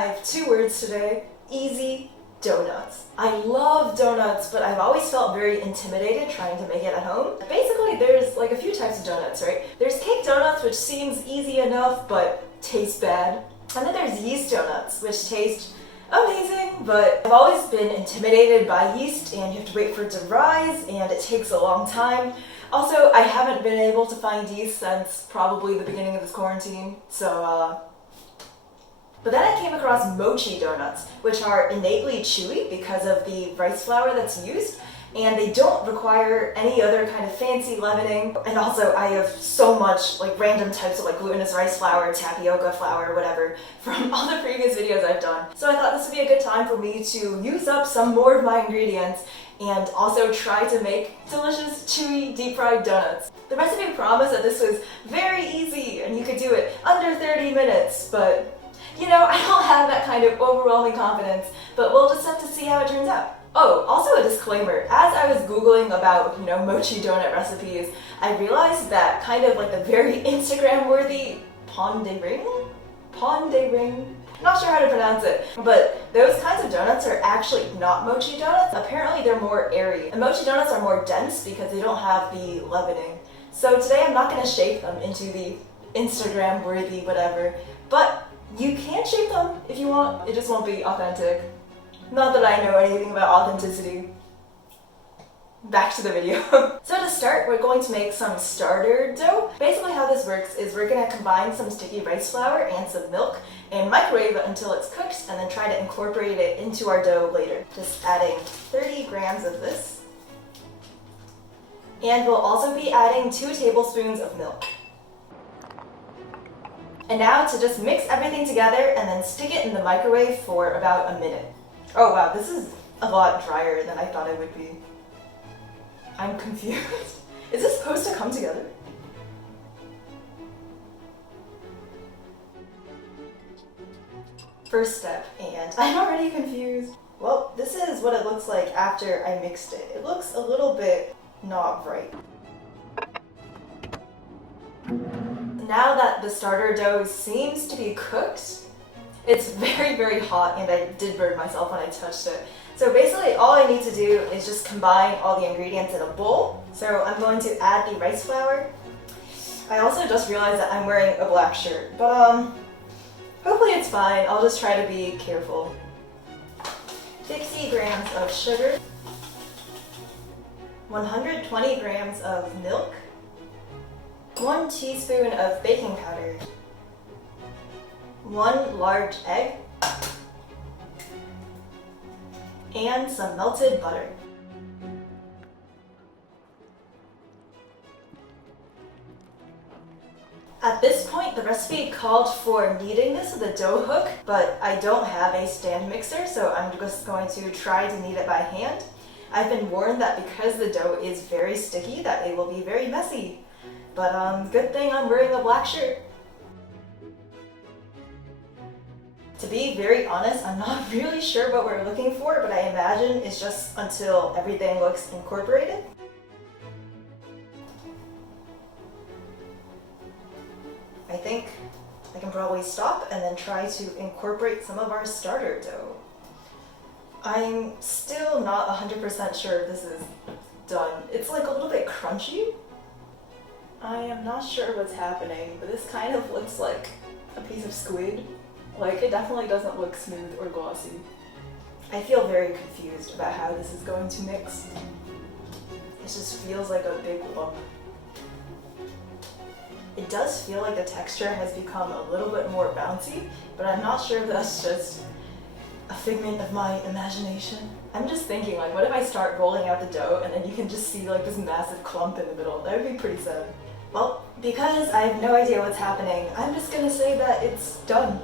I have two words today: easy donuts. I love donuts, but I've always felt very intimidated trying to make it at home. Basically, there's like a few types of donuts, right? There's cake donuts, which seems easy enough, but taste bad. And then there's yeast donuts, which taste amazing, but I've always been intimidated by yeast, and you have to wait for it to rise, and it takes a long time. Also, I haven't been able to find yeast since probably the beginning of this quarantine, But then I came across mochi donuts, which are innately chewy because of the rice flour that's used, and they don't require any other kind of fancy leavening. And also I have so much like random types of like glutinous rice flour, tapioca flour, whatever, from all the previous videos I've done. So I thought this would be a good time for me to use up some more of my ingredients and also try to make delicious, chewy, deep-fried donuts. The recipe promised that this was very easy and you could do it under 30 minutes, but you know, I don't have that kind of overwhelming confidence, but we'll just have to see how it turns out. Oh, also a disclaimer, as I was Googling about, mochi donut recipes, I realized that kind of like the very Instagram-worthy pon de ring? Not sure how to pronounce it, but those kinds of donuts are actually not mochi donuts. Apparently they're more airy. And mochi donuts are more dense because they don't have the leavening. So today I'm not going to shape them into the Instagram-worthy whatever, but you can shape them if you want, it just won't be authentic. Not that I know anything about authenticity. Back to the video. So to start, we're going to make some starter dough. Basically how this works is we're going to combine some sticky rice flour and some milk and microwave it until it's cooked, and then try to incorporate it into our dough later. Just adding 30 grams of this. And we'll also be adding 2 tablespoons of milk. And now to just mix everything together and then stick it in the microwave for about a minute. Oh wow, this is a lot drier than I thought it would be. I'm confused. Is this supposed to come together? First step, and I'm already confused. Well, this is what it looks like after I mixed it. It looks a little bit not right. Now that the starter dough seems to be cooked, it's very, very hot, and I did burn myself when I touched it. So basically all I need to do is just combine all the ingredients in a bowl. So I'm going to add the rice flour. I also just realized that I'm wearing a black shirt, but hopefully it's fine. I'll just try to be careful. 60 grams of sugar, 120 grams of milk, 1 teaspoon of baking powder, 1 large egg, and some melted butter. At this point, the recipe called for kneading this with a dough hook, but I don't have a stand mixer, so I'm just going to try to knead it by hand. I've been warned that because the dough is very sticky, that it will be very messy. But good thing I'm wearing a black shirt. To be very honest, I'm not really sure what we're looking for, but I imagine it's just until everything looks incorporated. I think I can probably stop and then try to incorporate some of our starter dough. I'm still not 100% sure if this is done. It's like a little bit crunchy. I am not sure what's happening, but this kind of looks like a piece of squid. Like, it definitely doesn't look smooth or glossy. I feel very confused about how this is going to mix. It just feels like a big lump. It does feel like the texture has become a little bit more bouncy, but I'm not sure if that's just a figment of my imagination. I'm just thinking, like, what if I start rolling out the dough and then you can just see like this massive clump in the middle? That would be pretty sad. Well, because I have no idea what's happening, I'm just gonna say that it's done.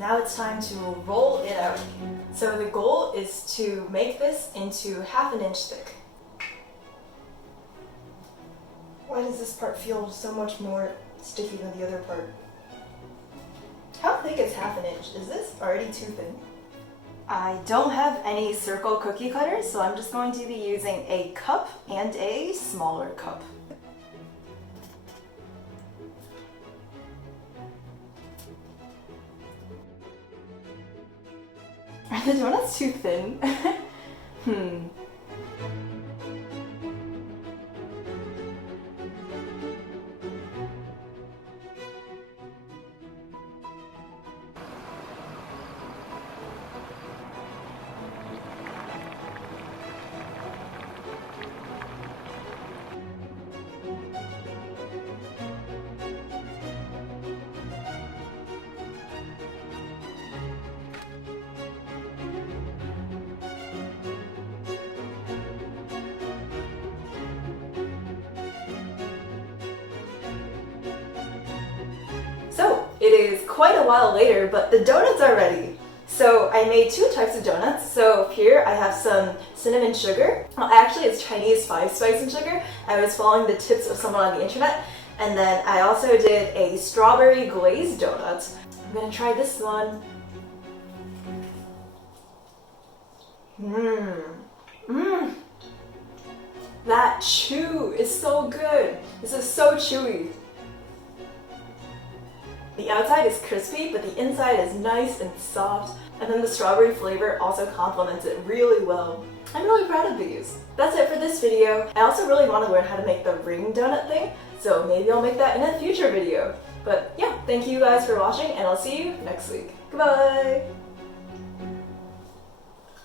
Now it's time to roll it out. So the goal is to make this into 1/2 inch thick. Why does this part feel so much more sticky than the other part? How thick is 1/2 inch? Is this already too thin? I don't have any circle cookie cutters, so I'm just going to be using a cup and a smaller cup. Are the donuts too thin? So it is quite a while later, but the donuts are ready. So I made two types of donuts. So here I have some cinnamon sugar. Well, actually it's Chinese 5-spice and sugar. I was following the tips of someone on the internet. And then I also did a strawberry glazed donut. I'm gonna try this one. That chew is so good. This is so chewy. The outside is crispy, but the inside is nice and soft. And then the strawberry flavor also complements it really well. I'm really proud of these. That's it for this video. I also really want to learn how to make the ring donut thing, so maybe I'll make that in a future video. But yeah, thank you guys for watching, and I'll see you next week. Goodbye!